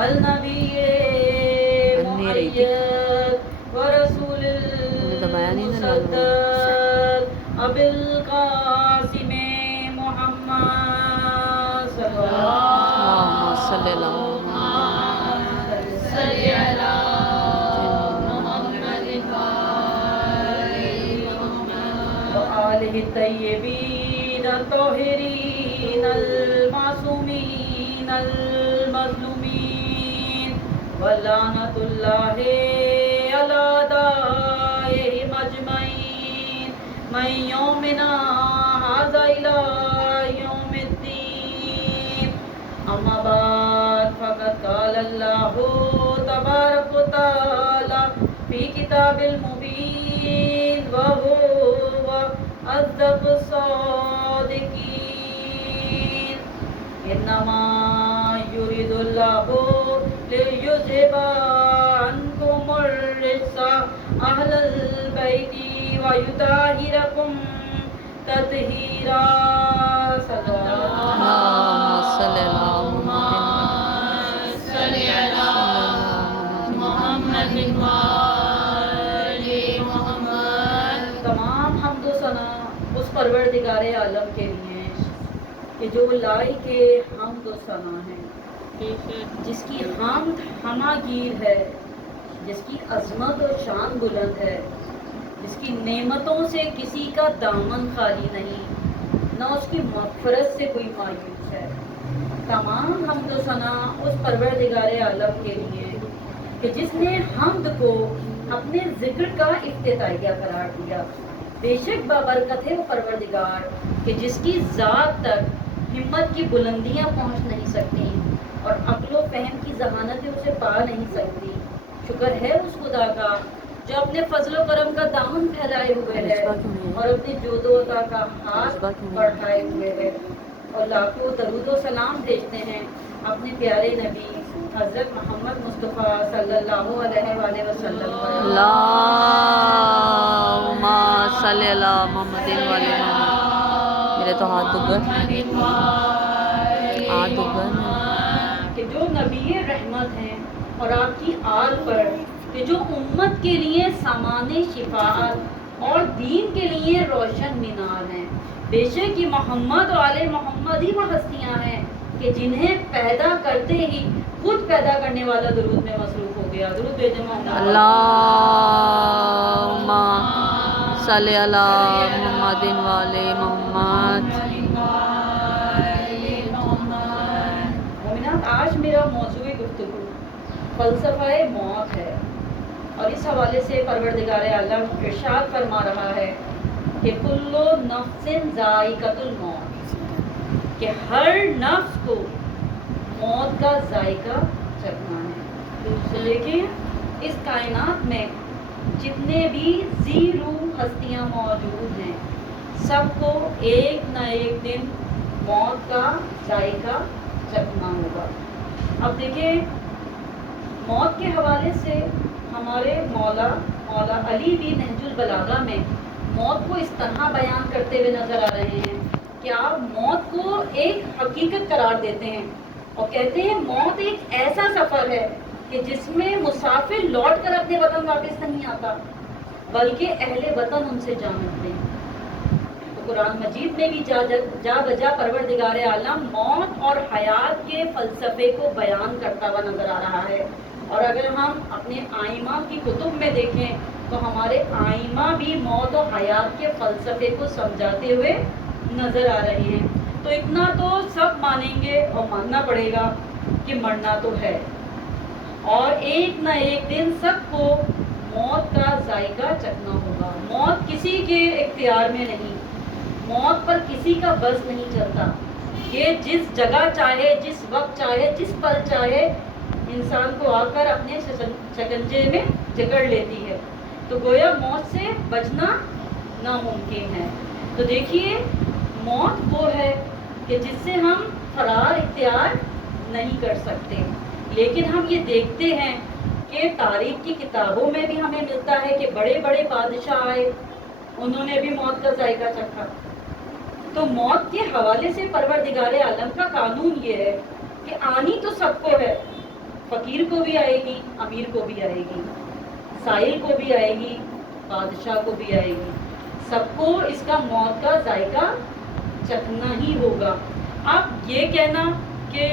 النبی معید ورسول المصدق ابی القاسم محمد صلی اللہ صلی اللہ وآلہ الطیبین الطاہرین المعصومین المظلومین ولعنۃ اللہ علی اعدائہم اجمعین من یومنا ھذا الی یوم الدین اما بعد فقد قال اللہ تبارک و تعالی فی کتاب المبین وهو اصدق الصادقین انما یرید اللہ لیذھب عنکم الرجس اہل البیت ویطہرکم تطہیرا صلی اللہ صلی اللہ تمام حمد و ثنا اس پروردگار عالم کے لیے کہ جو لائق حمد و ثنا ہے، جس کی حمد ہماگیر ہے، جس کی عظمت و شان بلند ہے، جس کی نعمتوں سے کسی کا دامن خالی نہیں، نہ اس کی مغفرت سے کوئی مایوس ہے۔ تمام حمد و ثنا اس پروردگار عالم کے لیے کہ جس نے حمد کو اپنے ذکر کا افتتاحیہ قرار دیا۔ بے شک بابرکت ہے وہ پروردگار کہ جس کی ذات تک ہمت کی بلندیاں پہنچ نہیں سکتی اور عقل و فہم کی ذہانتیں اسے پا نہیں سکتی۔ شکر ہے اس خدا کا جو اپنے فضل و کرم کا دامن پھیلائے ہوئے ہے اور اپنے جود و عطا کا ہاتھ بڑھائے ہوئے ہے، اور لاکھوں درود و سلام بھیجتے ہیں اپنے پیارے نبی حضرت محمد مصطفیٰ صلی اللہ علیہ وآلہ وسلم پر۔ اللہم صلی اللہ محمد وعلی محمد۔ میرے تو ہاتھ دکھ گئے، ہاتھ دکھ گئے۔ کہ جو نبی رحمت ہیں اور آپ کی آل پر، کہ جو امت کے لیے سامان شفاعت اور دین کے لیے روشن مینار ہیں۔ بے شک یہ محمد و آل محمد ہی وہ ہستیاں ہیں کہ جنہیں پیدا کرتے ہی خود پیدا کرنے والا درود میں مصروف ہو گیا۔ درود بھیجیں محمد۔ اللہم صلی اللہ محمد وعلی محمد۔ مومنات، آج میرا موضوع گفتگو فلسفہ موت ہے، اور اس حوالے سے پروردگار عالم ارشاد فرما رہا ہے کہ کل نفس ذائقۃ الموت، کہ ہر نفس کو موت کا ذائقہ چکھنا ہے۔ لیکن اس کائنات میں جتنے بھی ذی روح ہستیاں موجود ہیں، سب کو ایک نہ ایک دن موت کا ذائقہ چکھنا ہوگا۔ اب دیکھیں، موت کے حوالے سے ہمارے مولا علی بھی نہج البلاغہ میں موت کو اس طرح بیان کرتے ہوئے نظر آ رہے ہیں کہ آپ موت کو ایک حقیقت قرار دیتے ہیں اور کہتے ہیں موت ایک ایسا سفر ہے کہ جس میں مسافر لوٹ کر اپنے وطن واپس نہیں آتا، بلکہ اہل وطن ان سے جا ملتے ہیں۔ تو قرآن مجید میں بھی جا بجا پروردگار عالم موت اور حیات کے فلسفے کو بیان کرتا ہوا نظر آ رہا ہے۔ اور اگر ہم اپنے آئمہ کی کتب میں دیکھیں تو ہمارے آئمہ بھی موت و حیات کے فلسفے کو سمجھاتے ہوئے نظر آ رہے ہیں۔ تو اتنا تو سب مانیں گے اور ماننا پڑے گا کہ مرنا تو ہے، اور ایک نہ ایک دن سب کو موت کا ذائقہ چکھنا ہوگا۔ موت کسی کے اختیار میں نہیں، موت پر کسی کا بس نہیں چلتا۔ یہ جس جگہ چاہے، جس وقت چاہے، جس پل چاہے انسان کو آ کر اپنے شکنجے میں جکڑ لیتی ہے۔ تو گویا موت سے بچنا ناممکن ہے۔ تو دیکھیے، موت وہ ہے کہ جس سے ہم فرار اختیار نہیں کر سکتے، لیکن ہم یہ دیکھتے ہیں کہ تاریخ کی کتابوں میں بھی ہمیں ملتا ہے کہ بڑے بڑے بادشاہ آئے، انہوں نے بھی موت کا ذائقہ چکھا۔ تو موت کے حوالے سے پروردگار عالم کا قانون یہ ہے کہ آنی تو سب کو ہے، فقیر کو بھی آئے گی، امیر کو بھی آئے گی، سائل کو بھی آئے گی، بادشاہ کو بھی آئے گی، سب کو اس کا موت کا ذائقہ چکھنا ہی ہوگا۔ اب یہ کہنا کہ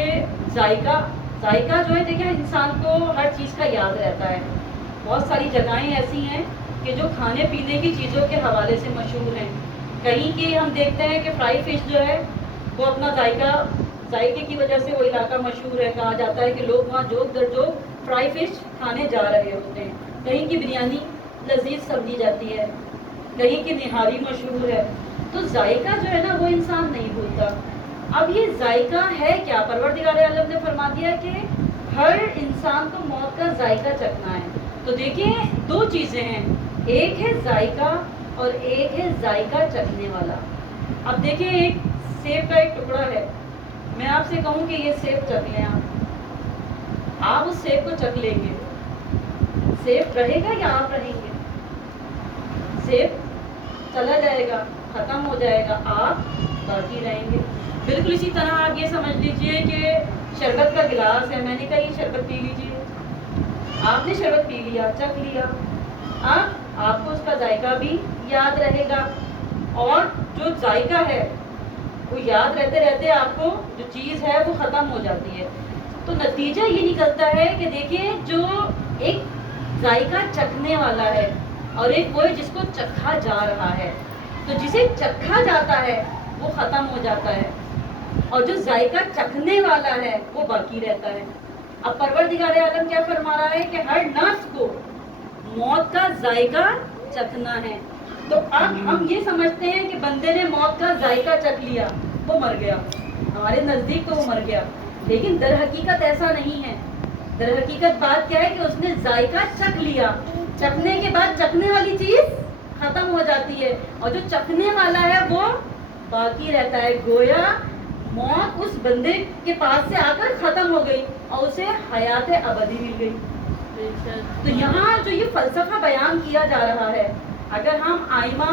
ذائقہ جو ہے، دیکھیں انسان کو ہر چیز کا یاد رہتا ہے۔ بہت ساری جگہیں ایسی ہیں کہ جو کھانے پینے کی چیزوں کے حوالے سے مشہور ہیں۔ کہیں کی ہم دیکھتے ہیں کہ فرائی فش جو ہے وہ اپنا ذائقے کی وجہ سے وہ علاقہ مشہور ہے، کہا جاتا ہے کہ لوگ وہاں جوک در جوک فرائی فش کھانے جا رہے ہوتے ہیں۔ کہیں کی بریانی لذیذ سمجھی جاتی ہے، کہیں کی نہاری مشہور ہے۔ تو ذائقہ جو ہے نا وہ انسان نہیں بھولتا۔ اب یہ ذائقہ ہے کیا؟ پروردگار عالم نے فرما دیا کہ ہر انسان کو موت کا ذائقہ چکھنا ہے۔ تو دیکھیں دو چیزیں ہیں، ایک ہے ذائقہ اور ایک ہے ذائقہ چکھنے والا۔ اب دیکھیں ایک سیب کا ایک ٹکڑا ہے، میں آپ سے کہوں کہ یہ سیب چکھ لیں، آپ اس سیب کو چکھ لیں گے، سیب رہے گا یا آپ رہیں گے؟ سیب چلا جائے گا، ختم ہو جائے گا، آپ باقی رہیں گے۔ بالکل اسی طرح آپ یہ سمجھ لیجئے کہ شربت کا گلاس ہے، میں نے کہا یہ شربت پی لیجئے، آپ نے شربت پی لیا، چکھ لیا، اب آپ کو اس کا ذائقہ بھی یاد رہے گا، اور جو ذائقہ ہے وہ یاد رہتے رہتے آپ کو جو چیز ہے وہ ختم ہو جاتی ہے۔ تو نتیجہ یہ نکلتا ہے کہ دیکھیں جو ایک ذائقہ چکھنے والا ہے اور ایک وہ ہے جس کو چکھا جا رہا ہے، تو جسے چکھا جاتا ہے وہ ختم ہو جاتا ہے، اور جو ذائقہ چکھنے والا ہے وہ باقی رہتا ہے۔ اب پروردگار عالم کیا فرما رہا ہے کہ ہر نفس کو موت کا ذائقہ چکھنا ہے۔ تو اب ہم یہ سمجھتے ہیں کہ بندے نے موت کا ذائقہ چکھ لیا، وہ مر گیا، ہمارے نزدیک تو وہ مر گیا، لیکن در حقیقت ایسا نہیں ہے۔ در حقیقت بات کیا ہے کہ اس نے ذائقہ چکھ لیا، چکھنے کے بعد چکھنے والی چیز ختم ہو جاتی ہے، اور جو چکھنے والا ہے وہ باقی رہتا ہے۔ گویا موت اس بندے کے پاس سے آ کر ختم ہو گئی اور اسے حیات ابدی مل گئی۔ تو یہاں جو یہ فلسفہ بیان کیا جا رہا ہے، اگر ہم آئمہ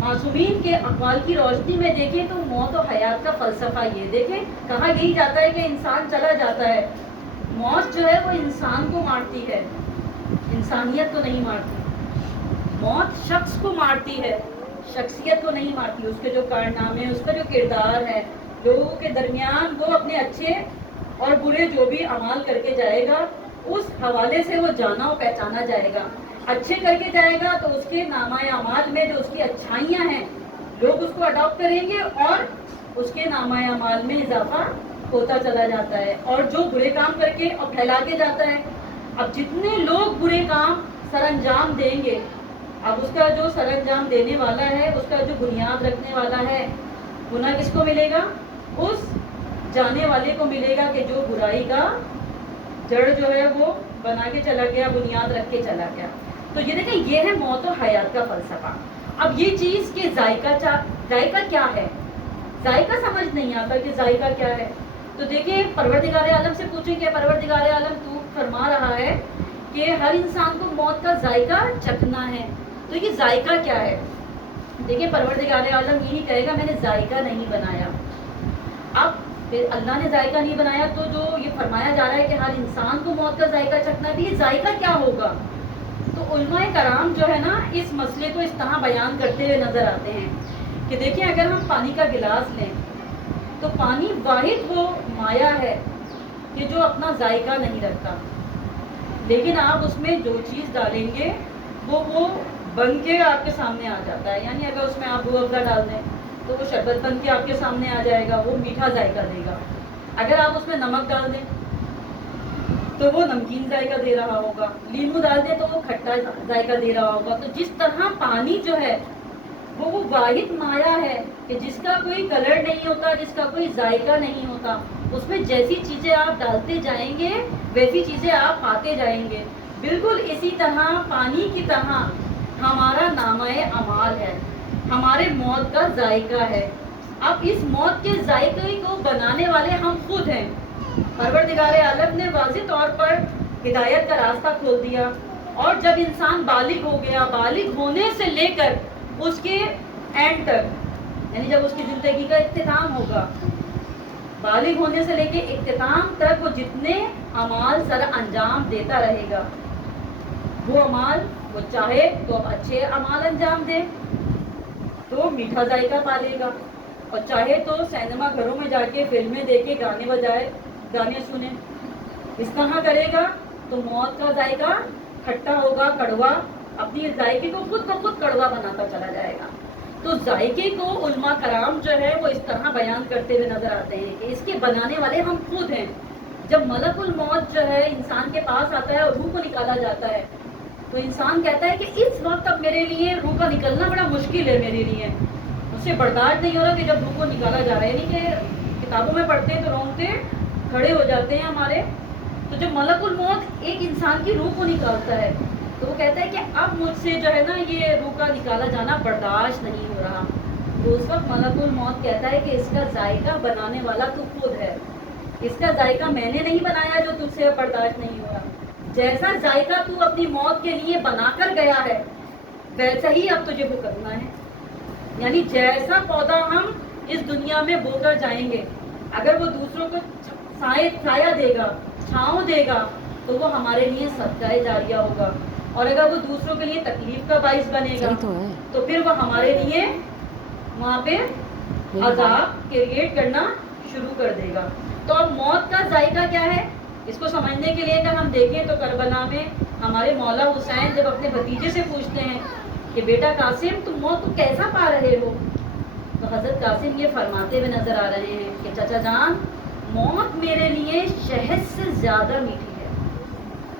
معصومین کے اقوال کی روشنی میں دیکھیں تو موت و حیات کا فلسفہ یہ دیکھیں، کہا یہی جاتا ہے کہ انسان چلا جاتا ہے، موت جو ہے وہ انسان کو مارتی ہے، انسانیت کو نہیں مارتی۔ موت شخص کو مارتی ہے، شخصیت کو نہیں مارتی۔ اس کے جو کارنامے، اس کا جو کردار ہے، لوگوں کے درمیان وہ اپنے اچھے اور برے جو بھی اعمال کر کے جائے گا اس حوالے سے وہ جانا و پہچانا جائے گا۔ اچھے کر کے جائے گا تو اس کے نامہ اعمال میں جو اس کی اچھائیاں ہیں لوگ اس کو اڈاپٹ کریں گے اور اس کے نامہ اعمال میں اضافہ ہوتا چلا جاتا ہے، اور جو برے کام کر کے اور پھیلا کے جاتا ہے، اب جتنے لوگ برے کام سر انجام دیں گے، اب اس کا جو سر انجام دینے والا ہے، اس کا جو بنیاد رکھنے والا ہے، گناہ کس کو ملے گا؟ اس جانے والے کو ملے گا کہ جو برائی کا جڑ جو ہے وہ بنا کے چلا گیا، بنیاد رکھ کے چلا گیا۔ تو یہ دیکھیں یہ ہے موت و حیات کا فلسفہ۔ اب یہ چیز کہ ذائقہ کیا ہے، ذائقہ سمجھ نہیں آتا کہ ذائقہ کیا ہے۔ تو دیکھیں پروردگار عالم سے پوچھیں کہ پروردگار عالم تو فرما رہا ہے کہ ہر انسان کو موت کا ذائقہ چکھنا ہے، تو یہ ذائقہ کیا ہے؟ دیکھیں پروردگار عالم یہی کہے گا میں نے ذائقہ نہیں بنایا۔ اب پھر اللہ نے ذائقہ نہیں بنایا تو جو یہ فرمایا جا رہا ہے کہ ہر انسان کو موت کا ذائقہ چکھنا ہے، یہ ذائقہ کیا ہوگا؟ تو علماء کرام جو ہے نا اس مسئلے کو اس طرح بیان کرتے ہوئے نظر آتے ہیں کہ دیکھیں اگر ہم پانی کا گلاس لیں تو پانی واحد وہ مایہ ہے کہ جو اپنا ذائقہ نہیں رکھتا، لیکن آپ اس میں جو چیز ڈالیں گے وہ بن کے آپ کے سامنے آ جاتا ہے۔ یعنی اگر اس میں آپ روح افزا ڈال دیں تو وہ شربت بن کے آپ کے سامنے آ جائے گا، وہ میٹھا ذائقہ دے گا۔ اگر آپ اس میں نمک ڈال دیں تو وہ نمکین ذائقہ دے رہا ہوگا، لیمو ڈال دیں تو وہ کھٹا ذائقہ دے رہا ہوگا۔ تو جس طرح پانی جو ہے وہ واحد مایہ ہے کہ جس کا کوئی کلر نہیں ہوتا، جس کا کوئی ذائقہ نہیں ہوتا، اس میں جیسی چیزیں آپ ڈالتے جائیں گے ویسی چیزیں آپ پاتے جائیں گے۔ بالکل اسی طرح پانی کی طرح ہمارا نامہ اعمال ہے، ہمارے موت کا ذائقہ ہے۔ اب اس موت کے ذائقے کو بنانے والے ہم خود ہیں۔ پروردگار عالم نے واضح طور پر ہدایت کا راستہ کھول دیا، اور جب انسان بالغ ہو گیا، بالغ ہونے سے لے کر اس کے اینڈ تک، یعنی جب اس کی زندگی کا اختتام ہوگا، بالغ ہونے سے لے کے اختتام تک وہ جتنے اعمال سر انجام دیتا رہے گا، وہ اعمال وہ چاہے تو اب اچھے اعمال انجام دے تو میٹھا ذائقہ پالے گا، اور چاہے تو سینما گھروں میں جا کے فلمیں دیکھے، گانے بجائے، گانے سنے، اس طرح کرے گا تو موت کا ذائقہ کھٹا ہوگا، کڑوا، اپنی ذائقے کو خود بخود کڑوا بناتا چلا جائے گا۔ تو ذائقے کو علماء کرام جو ہے وہ اس طرح بیان کرتے ہوئے نظر آتے ہیں کہ اس کے بنانے والے ہم خود ہیں۔ جب ملک الموت جو ہے انسان کے پاس آتا ہے اور روح کو نکالا جاتا ہے تو انسان کہتا ہے کہ اس وقت اب میرے لیے روح کا نکلنا بڑا مشکل ہے، میرے لیے مجھ سے برداشت نہیں ہو رہا کہ جب روح کو نکالا جا رہا ہے، یعنی کہ کتابوں میں پڑھتے ہیں تو رونگٹے کھڑے ہو جاتے ہیں ہمارے۔ تو جب ملک الموت ایک انسان کی روح کو نکالتا ہے تو وہ کہتا ہے کہ اب مجھ سے جو ہے نا یہ روح کا نکالا جانا برداشت نہیں ہو رہا۔ تو اس وقت ملک الموت کہتا ہے کہ اس کا ذائقہ بنانے والا تو خود ہے، اس کا ذائقہ میں نے نہیں بنایا جو تجھ سے اب برداشت نہیں ہو رہا۔ جیسا ذائقہ تو اپنی موت کے لیے بنا کر گیا ہے ویسا ہی اب تجھے وہ کرنا ہے۔ یعنی جیسا پودا ہم اس دنیا میں بو کر جائیں گے، اگر وہ دوسروں کو سایہ دے گا، چھاؤں دے گا تو وہ ہمارے لیے صدقہ جاریہ ہوگا، اور اگر وہ دوسروں کے لیے تکلیف کا باعث بنے گا تو پھر وہ ہمارے لیے وہاں پہ عذاب کریٹ کرنا شروع کر دے گا۔ تو اب موت کا ذائقہ کیا ہے اس کو سمجھنے کے لیے اگر ہم دیکھیں تو کربلا میں ہمارے مولا حسین جب اپنے بھتیجے سے پوچھتے ہیں کہ بیٹا قاسم تم موت تو کیسا پا رہے ہو، تو حضرت قاسم یہ فرماتے ہوئے نظر آ رہے ہیں کہ چچا جان موت میرے لیے شہد سے زیادہ میٹھی ہے۔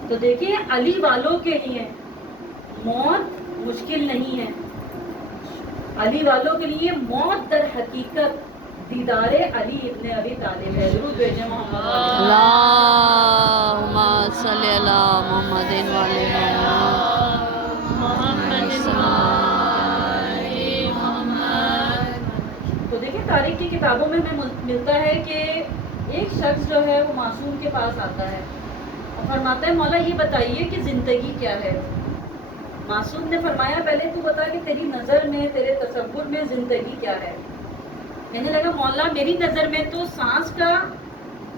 تو دیکھیں علی والوں کے لیے موت مشکل نہیں ہے، علی والوں کے لیے موت در حقیقت دیدار علی ابن ابی طالب ہے۔ درود بھیجیں محمد اللہم صلی علی محمد وعلی محمد۔ تو دیکھیں تاریخ کی کتابوں میں ہمیں ملتا ہے کہ ایک شخص جو ہے وہ معصوم کے پاس آتا ہے اور فرماتا ہے مولا یہ بتائیے کہ زندگی کیا ہے۔ معصوم نے فرمایا پہلے تو بتا کہ تیری نظر میں، تیرے تصور میں زندگی کیا ہے۔ کہنے لگا مولا میری نظر میں تو سانس کا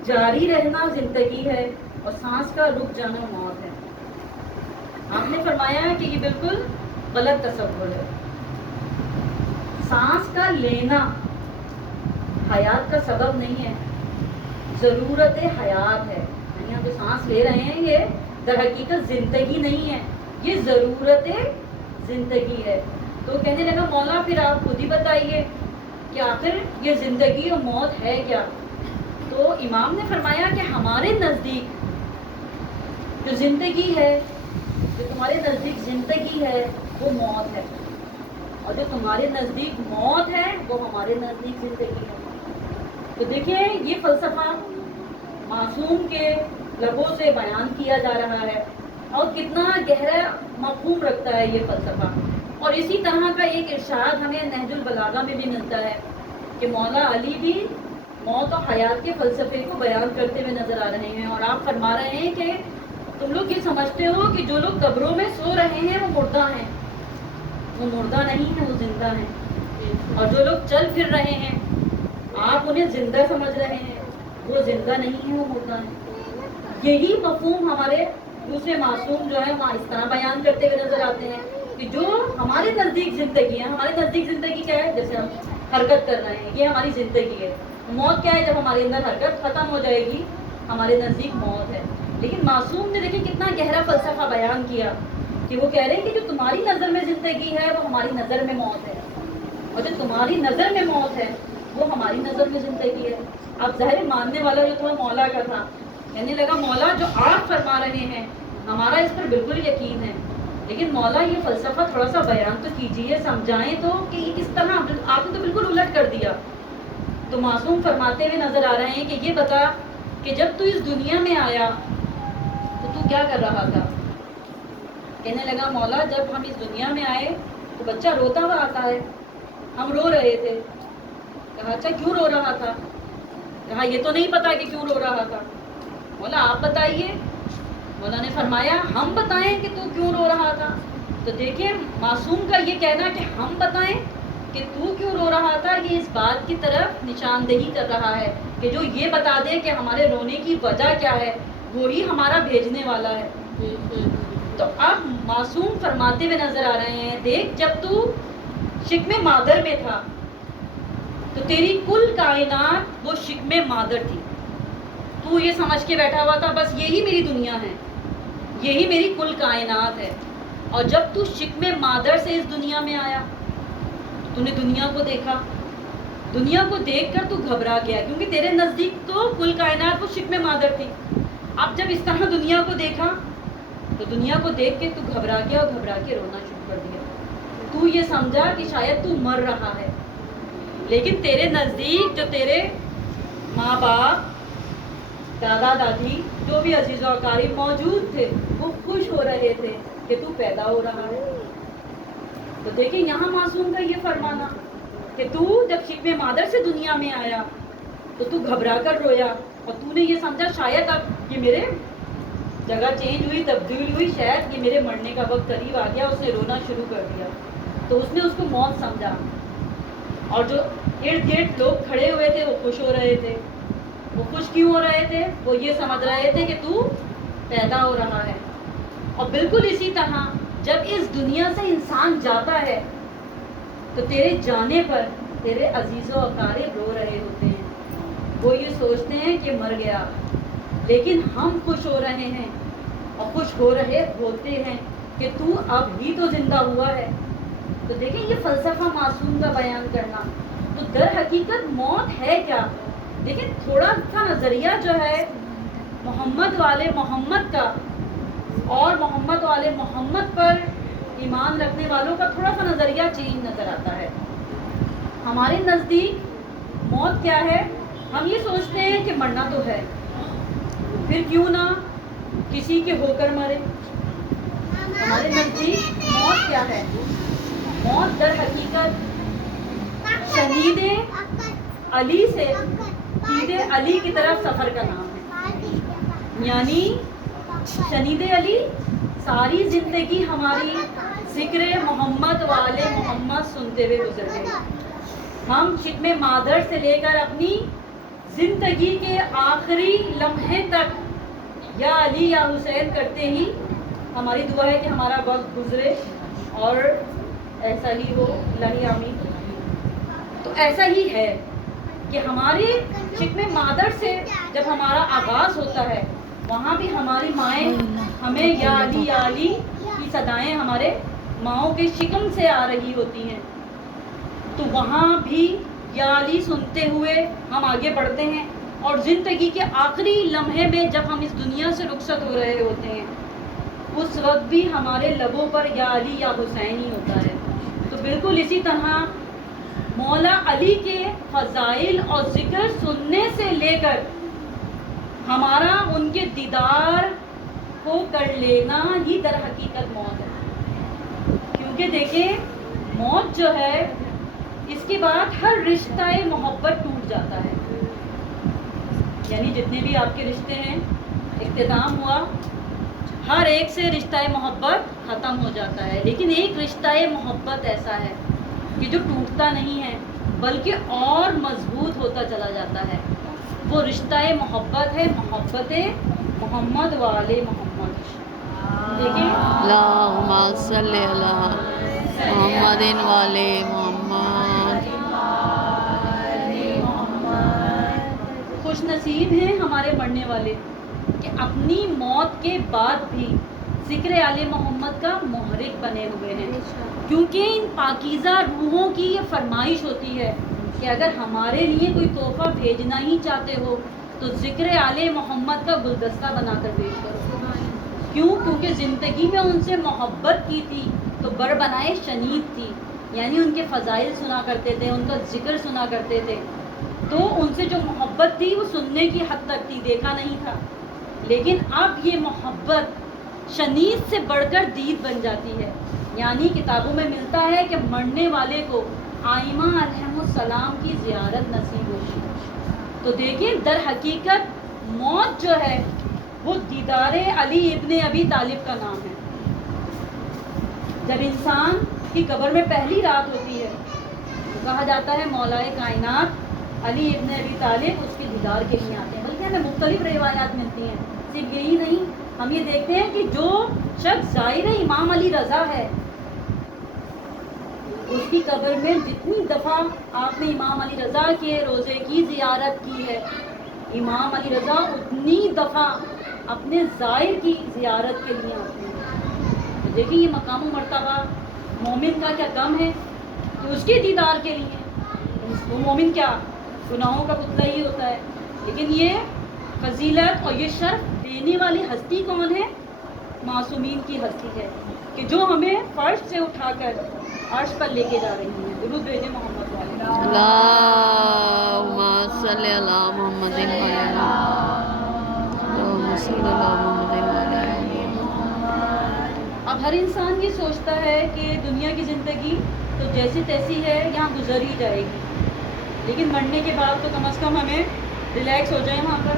جاری رہنا زندگی ہے اور سانس کا رک جانا موت ہے۔ آپ نے فرمایا کہ یہ بالکل غلط تصور ہے، سانس کا لینا حیات کا سبب نہیں ہے، ضرورت حیات ہے۔ یعنی ہم جو سانس لے رہے ہیں یہ در حقیقت زندگی نہیں ہے، یہ ضرورت زندگی ہے۔ تو کہنے لگا مولا پھر آپ خود ہی بتائیے کہ آخر یہ زندگی اور موت ہے کیا۔ تو امام نے فرمایا کہ ہمارے نزدیک جو زندگی ہے، جو تمہارے نزدیک زندگی ہے وہ موت ہے، اور جو تمہارے نزدیک موت ہے وہ ہمارے نزدیک زندگی ہے۔ تو دیکھیں یہ فلسفہ معصوم کے لبوں سے بیان کیا جا رہا ہے اور کتنا گہرا مفہوم رکھتا ہے یہ فلسفہ۔ اور اسی طرح کا ایک ارشاد ہمیں نہج البلاغہ میں بھی ملتا ہے کہ مولا علی بھی موت اور حیات کے فلسفے کو بیان کرتے ہوئے نظر آ رہے ہیں، اور آپ فرما رہے ہیں کہ تم لوگ یہ سمجھتے ہو کہ جو لوگ قبروں میں سو رہے ہیں وہ مردہ ہیں، وہ مردہ نہیں ہیں، وہ زندہ ہیں، اور جو لوگ چل پھر رہے ہیں آپ انہیں زندہ سمجھ رہے ہیں، وہ زندہ نہیں ہیں، وہ مردہ ہیں۔ یہی مفہوم ہمارے دوسرے معصوم جو ہے وہاں اس طرح بیان کرتے ہوئے نظر آتے ہیں کہ جو ہمارے نزدیک زندگی ہے، ہمارے نزدیک زندگی کیا ہے، جیسے ہم حرکت کر رہے ہیں یہ ہماری زندگی ہے۔ موت کیا ہے، جب ہمارے اندر حرکت ختم ہو جائے گی ہمارے نزدیک موت ہے۔ لیکن معصوم نے دیکھیں کتنا گہرا فلسفہ بیان کیا کہ وہ کہہ رہے ہیں کہ جو تمہاری نظر میں زندگی ہے وہ ہماری نظر میں موت ہے، اور جو تمہاری نظر میں موت ہے وہ ہماری نظر میں زندگی ہے۔ اب ظاہر ماننے والا جو تھا مولا کا تھا، کہنے لگا مولا جو آپ فرما رہے ہیں ہمارا اس پر بالکل یقین ہے، لیکن مولا یہ فلسفہ تھوڑا سا بیان تو کیجئے، سمجھائیں تو کہ یہ کس طرح، آپ نے تو بالکل الٹ کر دیا۔ تو معصوم فرماتے ہوئے نظر آ رہے ہیں کہ یہ بتا کہ جب تو اس دنیا میں آیا تو کیا کر رہا تھا۔ کہنے لگا مولا جب ہم اس دنیا میں آئے تو بچہ روتا ہوا آتا ہے، ہم رو رہے تھے۔ کہا اچھا کیوں رو رہا تھا؟ کہا یہ تو نہیں پتا کہ کیوں رو رہا تھا۔ مولا آپ بتائیے۔ مولا نے فرمایا ہم بتائیں کہ تو کیوں رو رہا تھا؟ تو دیکھیں معصوم کا یہ کہنا کہ ہم بتائیں کہ تو کیوں رو رہا تھا، یہ اس بات کی طرف نشاندہی کر رہا ہے کہ جو یہ بتا دے کہ ہمارے رونے کی وجہ کیا ہے، وہی ہمارا بھیجنے والا ہے۔ تو اب معصوم فرماتے ہوئے نظر آ رہے ہیں، دیکھ جب تو شکم مادر میں تھا تو تیری کل کائنات وہ شکم مادر تھی، تو یہ سمجھ کے بیٹھا ہوا تھا بس یہی میری دنیا ہے، یہی میری کل کائنات ہے۔ اور جب تو شکم مادر سے اس دنیا میں آیا تو نے دنیا کو دیکھا، دنیا کو دیکھ کر تو گھبرا گیا، کیونکہ تیرے نزدیک تو کل کائنات وہ شکم مادر تھی۔ اب جب اس طرح دنیا کو دیکھا تو دنیا کو دیکھ کے تو گھبرا گیا اور گھبرا کے رونا شروع کر دیا۔ تو یہ سمجھا کہ شاید تو مر رہا ہے، لیکن تیرے نزدیک جو تیرے ماں باپ، دادا دادی، جو بھی عزیز و اقارب موجود تھے، وہ خوش ہو رہے تھے کہ تو پیدا ہو رہا ہے۔ تو دیکھیں یہاں معصوم کا یہ فرمانا کہ تو جب شکم مادر سے دنیا میں آیا تو گھبرا کر رویا، اور تو نے یہ سمجھا شاید اب یہ میرے جگہ چینج ہوئی، تبدیل ہوئی، شاید یہ میرے مرنے کا وقت قریب آ گیا، اس نے رونا شروع کر دیا۔ تو اس نے اس کو موت سمجھا، اور جو ارد گرد لوگ کھڑے ہوئے تھے وہ خوش ہو رہے تھے۔ وہ خوش کیوں ہو رہے تھے؟ وہ یہ سمجھ رہے تھے کہ تو پیدا ہو رہا ہے۔ اور بالکل اسی طرح جب اس دنیا سے انسان جاتا ہے تو تیرے جانے پر تیرے عزیز و اقارب رو رہے ہوتے ہیں، وہ یہ سوچتے ہیں کہ مر گیا، لیکن ہم خوش ہو رہے ہیں اور خوش ہو رہے ہوتے ہیں کہ تو اب ہی تو زندہ ہوا ہے۔ تو دیکھیں یہ فلسفہ معصوم کا بیان کرنا، تو در حقیقت موت ہے کیا؟ دیکھیں تھوڑا سا نظریہ جو ہے محمد والے محمد کا اور محمد والے محمد پر ایمان رکھنے والوں کا تھوڑا سا نظریہ چینج نظر آتا ہے۔ ہمارے نزدیک موت کیا ہے؟ ہم یہ سوچتے ہیں کہ مرنا تو ہے، پھر کیوں نہ کسی کے ہو کر مرے۔ ہمارے نزدیک موت کیا ہے؟ موت در حقیقت شہید علی سے سیدھے علی کی طرف سفر کا نام ہے۔ یعنی شہید علی ساری زندگی ہماری ذکر محمد والے محمد سنتے ہوئے گزر گئے۔ ہم شکم مادر سے لے کر اپنی زندگی کے آخری لمحے تک یا علی یا حسین کرتے ہی ہماری دعا ہے کہ ہمارا وقت گزرے اور ایسا ہی ہو، الہی آمین۔ تو ایسا ہی ہے کہ ہماری شکم مادر سے جب ہمارا آغاز ہوتا ہے، وہاں بھی ہماری مائیں ہمیں یا علی کی صدائیں ہمارے ماؤں کے شکم سے آ رہی ہوتی ہیں، تو وہاں بھی یا علی سنتے ہوئے ہم آگے بڑھتے ہیں، اور زندگی کے آخری لمحے میں جب ہم اس دنیا سے رخصت ہو رہے ہوتے ہیں، اس وقت بھی ہمارے لبوں پر یا علی یا حسین ہی ہوتا ہے۔ تو بالکل اسی طرح مولا علی کے فضائل اور ذکر سننے سے لے کر ہمارا ان کے دیدار کو کر لینا ہی در حقیقت موت ہے۔ کیونکہ دیکھیں موت جو ہے اس کے بعد ہر رشتہ محبت ٹوٹ جاتا ہے، یعنی جتنے بھی آپ کے رشتے ہیں اختتام ہوا، ہر ایک سے رشتہ محبت ختم ہو جاتا ہے، لیکن ایک رشتہ محبت ایسا ہے کہ جو ٹوٹتا نہیں ہے بلکہ اور مضبوط ہوتا چلا جاتا ہے۔ وہ رشتہ محبت ہے محبت محمد والے محمد۔ دیکھیں اللہم صلی علی محمد والے محمد۔ خوش نصیب ہیں ہمارے مرنے والے کہ اپنی موت کے بعد بھی ذکر آل محمد کا محرک بنے ہوئے ہیں، کیونکہ ان پاکیزہ روحوں کی یہ فرمائش ہوتی ہے کہ اگر ہمارے لیے کوئی تحفہ بھیجنا ہی چاہتے ہو تو ذکر آل محمد کا گلدستہ بنا کر بھیج کرو۔ کیوں؟ کیونکہ زندگی میں ان سے محبت کی تھی تو بر بنائے شنید تھی، یعنی ان کے فضائل سنا کرتے تھے، ان کا ذکر سنا کرتے تھے، تو ان سے جو محبت تھی وہ سننے کی حد تک تھی، دیکھا نہیں تھا۔ لیکن اب یہ محبت شنید سے بڑھ کر دید بن جاتی ہے، یعنی کتابوں میں ملتا ہے کہ مرنے والے کو آئمہ علیہم السلام کی زیارت نصیب ہوتی ہے۔ تو دیکھیں در حقیقت موت جو ہے وہ دیدار علی ابن ابی طالب کا نام ہے۔ جب انسان کی قبر میں پہلی رات ہوتی ہے تو کہا جاتا ہے مولا کائنات علی ابن ابی طالب اس کی دیدار کے لیے آتے ہیں، بلکہ ہمیں مختلف روایات ملتی ہیں. صرف یہی نہیں، ہم یہ دیکھتے ہیں کہ جو شخص زائر امام علی رضا ہے، اس کی قبر میں جتنی دفعہ آپ نے امام علی رضا کے روزے کی زیارت کی ہے، امام علی رضا اتنی دفعہ اپنے زائر کی زیارت کے لیے آتے ہیں. تو دیکھیں یہ مقام و مرتبہ مومن کا کیا کم ہے کہ اس کے دیدار کے لیے. وہ مومن کیا گناہوں کا پتلا ہی ہوتا ہے، لیکن یہ فضیلت اور یہ شرف دینے والی ہستی کون ہے؟ معصومین کی ہستی ہے کہ جو ہمیں فرش سے اٹھا کر عرش پر لے کے جا رہی ہیں. درود بھیجیں محمد والے. اللہم صلی علی محمد وعلی اللہم صلی علی محمد وعلی. اب ہر انسان یہ سوچتا ہے کہ دنیا کی زندگی تو جیسی تیسی ہے، یہاں گزر ہی جائے گی، لیکن مرنے کے بعد تو کم از کم ہمیں ریلیکس ہو جائے، وہاں پر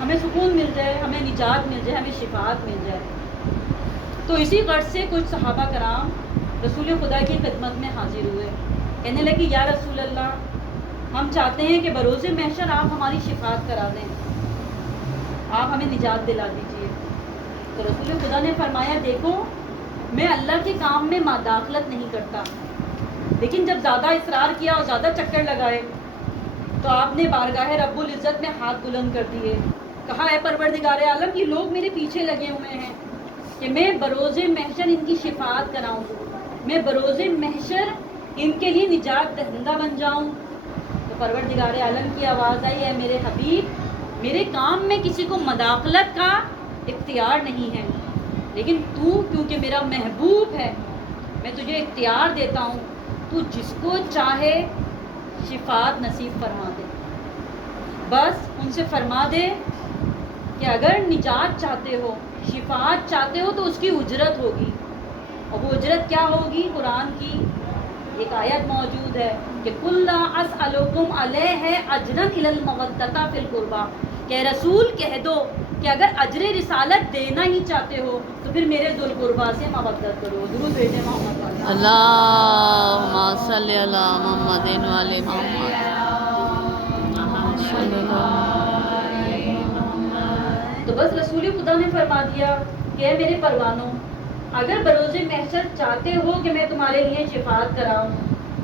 ہمیں سکون مل جائے، ہمیں نجات مل جائے، ہمیں شفاعت مل جائے. تو اسی غرض سے کچھ صحابہ کرام رسول خدا کی خدمت میں حاضر ہوئے. کہنے لگے یا رسول اللہ، ہم چاہتے ہیں کہ بروز محشر آپ ہماری شفاعت کرا دیں، آپ ہمیں نجات دلا دیجیے. تو رسول خدا نے فرمایا دیکھو میں اللہ کے کام میں مداخلت نہیں کرتا، لیکن جب زیادہ اصرار کیا اور زیادہ چکر لگائے تو آپ نے بارگاہ رب العزت میں ہاتھ بلند کر دیے. کہا اے پروردگار عالم، یہ لوگ میرے پیچھے لگے ہوئے ہیں کہ میں بروز محشر ان کی شفاعت کراؤں، میں بروز محشر ان کے لیے نجات دہندہ بن جاؤں. تو پروردگار عالم کی آواز آئی اے میرے حبیب، میرے کام میں کسی کو مداخلت کا اختیار نہیں ہے، لیکن تو کیونکہ میرا محبوب ہے میں تجھے اختیار دیتا ہوں، تو جس کو چاہے شفاعت نصیب فرما دے. بس ان سے فرما دے کہ اگر نجات چاہتے ہو، شفاعت چاہتے ہو تو اس کی اجرت ہوگی. اور وہ اجرت کیا ہوگی؟ قرآن کی ایک آیت موجود ہے کہ قُل لَا أَسْأَلُكُمْ عَلَيْهِ أَجْرًا إِلَّا الْمَوَدَّةَ فِي الْقُرْبَىٰ کہ رسول کہہ دو کہ اگر اجر رسالت دینا ہی چاہتے ہو تو پھر میرے ذو القربیٰ سے مودت کرو. درود بھیجیں محمد والے. اللہم صلی علی محمد وعلی محمد صلی اللہ. تو بس رسول خدا نے فرما دیا کہ اے میرے پروانوں، اگر بروز محشر چاہتے ہو کہ میں تمہارے لیے شفاعت کراؤں،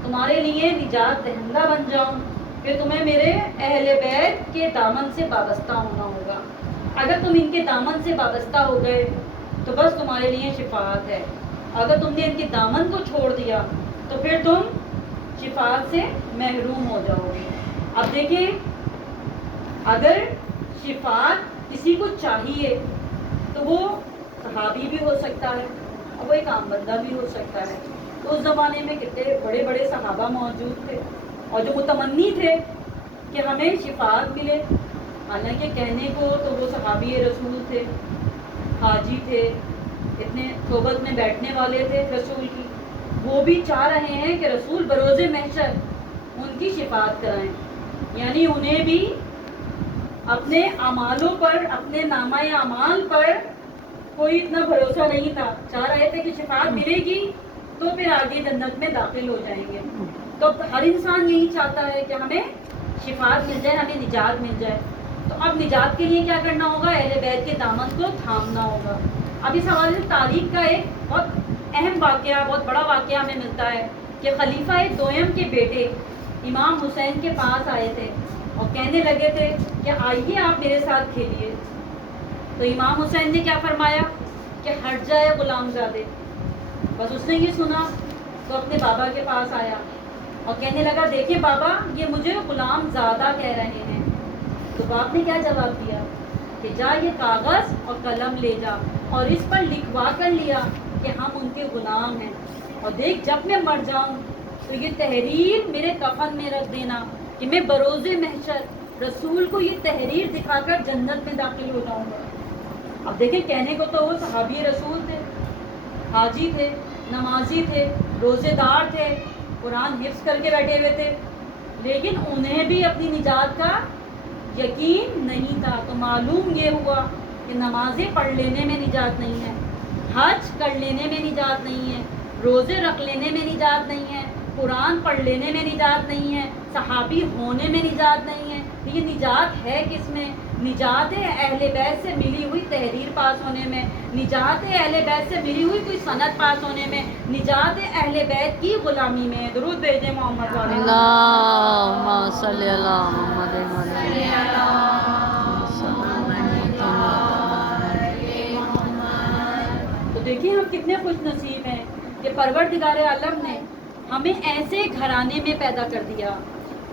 تمہارے لیے نجات دہندہ بن جاؤں، پھر تمہیں میرے اہل بیت کے دامن سے وابستہ ہونا ہوگا. اگر تم ان کے دامن سے وابستہ ہو گئے تو بس تمہارے لیے شفاعت ہے. اگر تم نے ان کے دامن کو چھوڑ دیا تو پھر تم شفاعت سے محروم ہو جاؤ گے. اب دیکھیں، اگر شفاعت کسی کو چاہیے تو وہ صحابی بھی ہو سکتا ہے اور وہ ایک عام بندہ بھی ہو سکتا ہے. تو اس زمانے میں کتنے بڑے بڑے صحابہ موجود تھے اور جو متمنی تھے کہ ہمیں شفاعت ملے. حالانکہ کہنے کو تو وہ صحابی رسول تھے، حاجی تھے، اتنے صحبت میں بیٹھنے والے تھے رسول کی. وہ بھی چاہ رہے ہیں کہ رسول بروز محشر ان کی شفاعت کرائیں. یعنی انہیں بھی اپنے اعمالوں پر، اپنے نامہ اعمال پر کوئی اتنا بھروسہ نہیں تھا. چاہ رہے تھے کہ شفاعت ملے گی تو پھر آگے جنت میں داخل ہو جائیں گے. تو ہر انسان یہی چاہتا ہے کہ ہمیں شفاعت مل جائے، ہمیں نجات مل جائے. تو اب نجات کے لیے کیا کرنا ہوگا؟ اہل بیت کے دامن کو تھامنا ہوگا. اب اس حوالے سے تاریخ کا ایک بہت اہم واقعہ، بہت بڑا واقعہ ہمیں ملتا ہے کہ خلیفہ دوئم کے بیٹے امام حسین کے پاس آئے تھے اور کہنے لگے تھے کہ آئیے آپ میرے ساتھ کھیلیے. تو امام حسین نے کیا فرمایا کہ ہٹ جائے غلام زادے. بس اس نے یہ سنا تو اپنے بابا کے پاس آیا اور کہنے لگا دیکھیں بابا، یہ مجھے غلام زادہ کہہ رہے ہیں. تو باپ نے کیا جواب دیا کہ جا یہ کاغذ اور قلم لے جا اور اس پر لکھوا کر لیا کہ ہم ان کے غلام ہیں، اور دیکھ جب میں مر جاؤں تو یہ تحریر میرے کفن میں رکھ دینا کہ میں بروز محشر رسول کو یہ تحریر دکھا کر جنت میں داخل ہو جاؤں گا. اب دیکھیں، کہنے کو تو وہ صحابی رسول تھے، حاجی تھے، نمازی تھے، روزے دار تھے، قرآن حفظ کر کے بیٹھے ہوئے تھے، لیکن انہیں بھی اپنی نجات کا یقین نہیں تھا. تو معلوم یہ ہوا کہ نمازیں پڑھ لینے میں نجات نہیں ہے، حج کر لینے میں نجات نہیں ہے، روزے رکھ لینے میں نجات نہیں ہے، قرآن پڑھ لینے میں نجات نہیں ہے، صحابی ہونے میں نجات نہیں ہے. یہ نجات ہے کس میں؟ نجات ہے اہل بیت سے ملی ہوئی تحریر پاس ہونے میں، نجات ہے اہل بیت سے ملی ہوئی کوئی سند پاس ہونے میں، نجات ہے اہل بیت کی غلامی میں. درود بھیجیں محمد والے. اللہم صلی علی محمد تو دیکھیے ہم کتنے خوش نصیب ہیں کہ پروردگار عالم نے ہمیں ایسے گھرانے میں پیدا کر دیا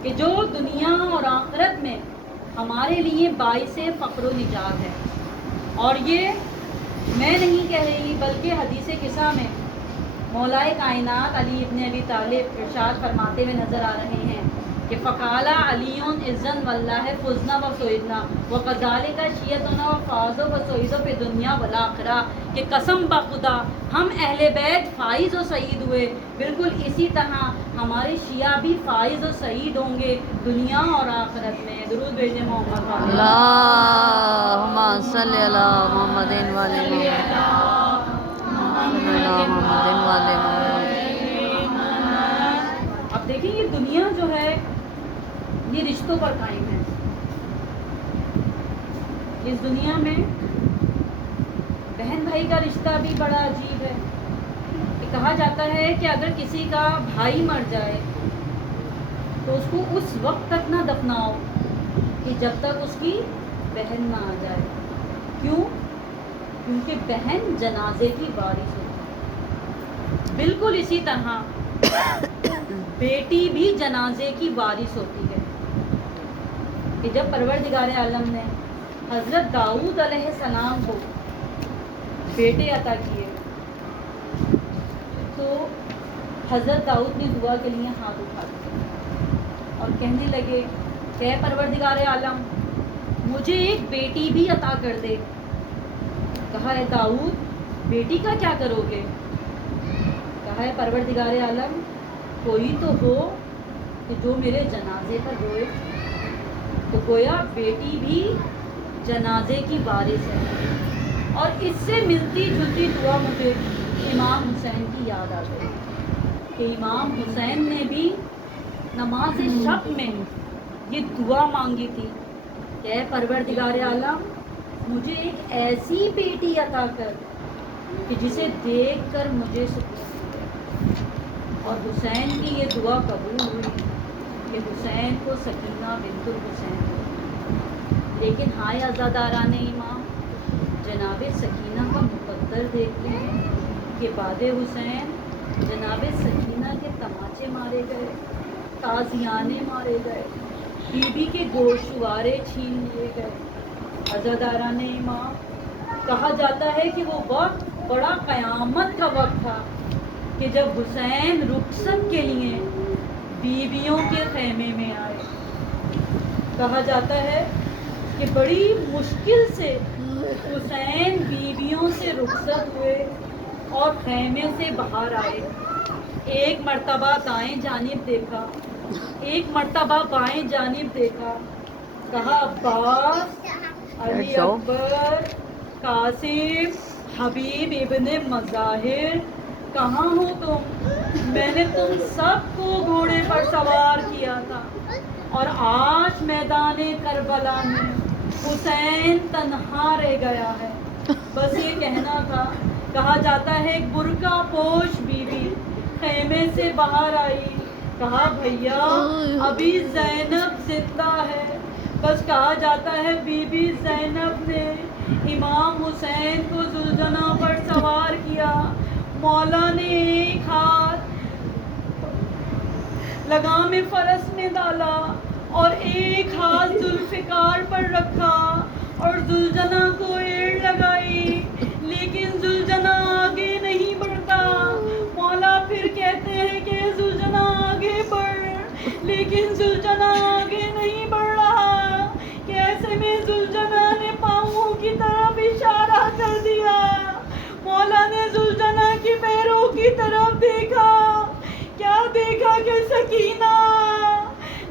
کہ جو دنیا اور آخرت میں ہمارے لیے باعث فخر و نجات ہے. اور یہ میں نہیں کہہ رہی بلکہ حدیث قصہ میں مولائے کائنات علی ابن ابی طالب ارشاد فرماتے ہوئے نظر آ رہے ہیں کہ فقالا علی اذن واللہ فزنا و سعدنا وکذالک شیعتنا و فاز و سعید فی دنیا والآخرہ، کہ قسم بخدا ہم اہل بیت فائز و سعید ہوئے، بالکل اسی طرح ہمارے شیعہ بھی فائز و سعید ہوں گے دنیا اور آخرت میں. درود بھیجیں محمد والے. اللہم صلی علی محمد والے اب دیکھیں یہ دنیا جو ہے یہ رشتوں پر قائم ہے. اس دنیا میں بہن بھائی کا رشتہ بھی بڑا عجیب ہے. کہ کہا جاتا ہے کہ اگر کسی کا بھائی مر جائے تو اس کو اس وقت تک نہ دفناؤ کہ جب تک اس کی بہن نہ آ جائے. کیوں؟ کیونکہ بہن جنازے کی وارث ہوتی ہے. بالکل اسی طرح بیٹی بھی جنازے کی وارث ہوتی ہے. کہ جب پروردگار عالم نے حضرت داؤد علیہ السلام کو بیٹے عطا کیے تو حضرت داؤد نے دعا کے لیے ہاتھ اٹھا دیا اور کہنے لگے کہ اے پروردگار عالم مجھے ایک بیٹی بھی عطا کر دے. کہا ہے داؤد بیٹی کا کیا کرو گے؟ کہا ہے پروردگار عالم کوئی تو ہو کہ جو میرے جنازے پر روئے. تو گویا بیٹی بھی جنازے کی وارث ہے. اور اس سے ملتی جلتی دعا مجھے امام حسین کی یاد آ گئی کہ امام حسین نے بھی نماز شب میں یہ دعا مانگی تھی کہ اے پروردگار عالم مجھے ایک ایسی بیٹی عطا کر کہ جسے دیکھ کر مجھے سکون ملے. اور حسین کی یہ دعا قبول ہوئی کہ حسین کو سکینہ بنت الحسین ہوئی. لیکن ہائے عزاداران ایمان جناب سکینہ کا مقدر دیکھتے ہیں کہ بعد حسین جناب سکینہ کے تماچے مارے گئے، تازیانے مارے گئے، بیوی کے گوشوارے چھین لیے گئے. عزاداران ایمان کہا جاتا ہے کہ وہ وقت بڑا قیامت کا وقت تھا کہ جب حسین رخصت کے لیے بیویوں کے خیمے میں آئے. کہا جاتا ہے کہ بڑی مشکل سے حسین بیویوں سے رخصت ہوئے اور خیمے سے باہر آئے. ایک مرتبہ دائیں جانب دیکھا، ایک مرتبہ بائیں جانب دیکھا. کہا عباس، علی اکبر، قاسم، حبیب ابن مظاہر کہاں ہو تم؟ میں نے تم سب کو گھوڑے پر سوار کیا تھا اور آج میدان کربلا میں حسین تنہا رہ گیا ہے. بس یہ کہنا تھا. کہا جاتا ہے ایک برقع پوش بیوی خیمے سے باہر آئی. کہا بھیا ابھی زینب زندہ ہے. بس کہا جاتا ہے بی بی زینب نے امام حسین کو ذوالجناح پر سوار کیا. مولا نے ایک ہاتھ لگام فرس میں ڈالا اور ایک ہاتھ ذوالفقار پر رکھا اور ذوالجناح کو ایڑ لگائی، لیکن ذوالجناح آگے نہیں بڑھتا. مولا پھر کہتے ہیں کہ ذوالجناح آگے بڑھ، لیکن ذوالجناح آگے نہیں بڑھ رہا. کہ ایسے میں ذوالجناح نے پاؤں کی طرف اشارہ کر دیا. مولا نے ذوالجناح کی پیروں کی طرف دیکھا. کیا دیکھا کہ سکینہ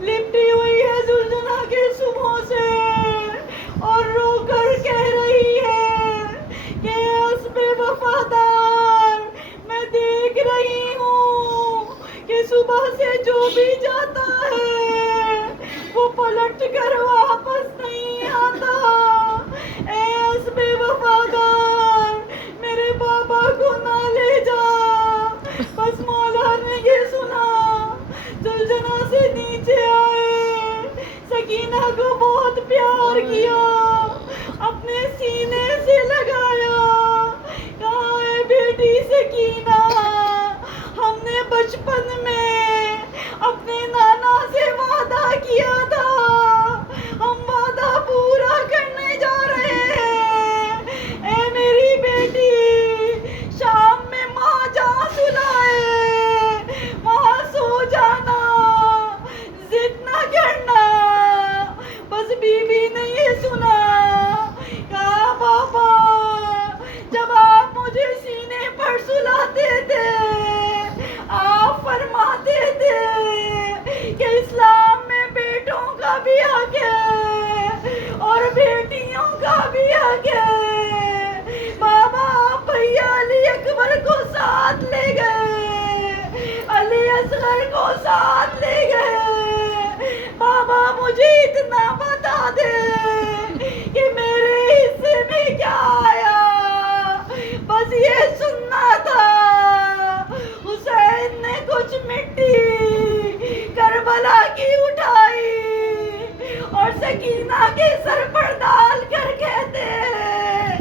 لپٹی ہوئی ہے ذوالجناح کے صبحوں سے اور رو کر کہہ رہی ہے کہ حسب وفادار میں دیکھ رہی ہوں کہ صبح سے جو بھی جاتا ہے وہ پلٹ کر واپس نہیں آتا. اے اس بے وفادار میرے بابا کو نہ لے جا. بس مولا نے یہ سنا, زلجنا سے نیچے آئے, سکینہ کو بہت پیار کیا, اپنے سینے سے لگایا. کہاں ہے بیٹی سکینہ؟ ہم نے بچپن میں اپنے نانا سے وعدہ کیا تھا, ہم وعدہ پورا کرنے جا رہے ہیں. اے میری بیٹی, شام میں ماں جہاں سلائے وہاں سو جانا, ضد نہ کرنا. بس بی بی نے یہ سنا, کہا بابا جب آپ مجھے سینے پر سلاتے تھے آپ فرماتے تھے کہ اسلام میں بیٹوں کا بھی حق ہے اور بیٹیوں کا بھی حق ہے. بابا آپ بھیا علی اکبر کو ساتھ لے گئے, علی اصغر کو ساتھ لے گئے. بابا مجھے اتنا بتا دے کہ میرے حصے میں کیا آیا, بس یہ سننا تھا. حسین نے کچھ مٹی کربلا کی اٹھائی اور سکینہ کے سر پر ڈال کر کہتے ہیں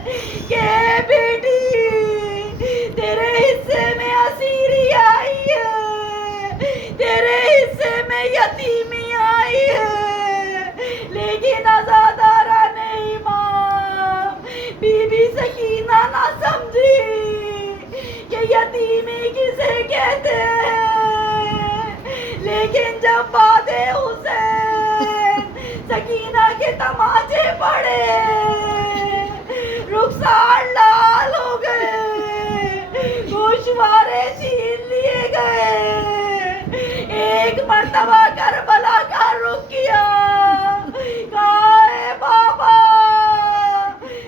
کہ بیٹی تیرے حصے میں اسیری آئی ہے, تیرے حصے میں یتیمی آئی ہے. لیکن آزادارہ نے ایمان بی بی سکینہ نہ سمجھی کہ یتیمی کسے کہتے ہیں. لیکن جب بعد حسین سکینہ کے تماچے پڑے, رخسار لال ہو گئے, گوشوارے چھین لیے گئے. ایک مرتبہ کربلا کا رخ کیا, کہا اے بابا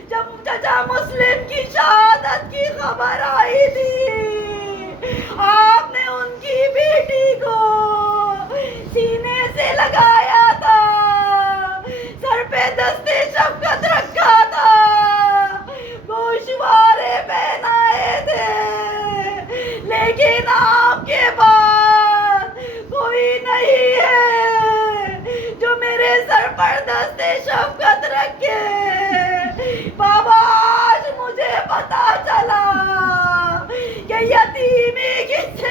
جب چچا مسلم کی شہادت کی خبر آئی تھی آپ نے ان کی بیٹی کو سینے سے لگایا تھا, سر پہ دستے شفقت رکھا تھا, گوشوارے پہنائے تھے. لیکن آپ کے بعد کوئی نہیں ہے جو میرے سر پر دستے شفقت رکھے. بابا آج مجھے پتا چلا کہ یتیمی کسے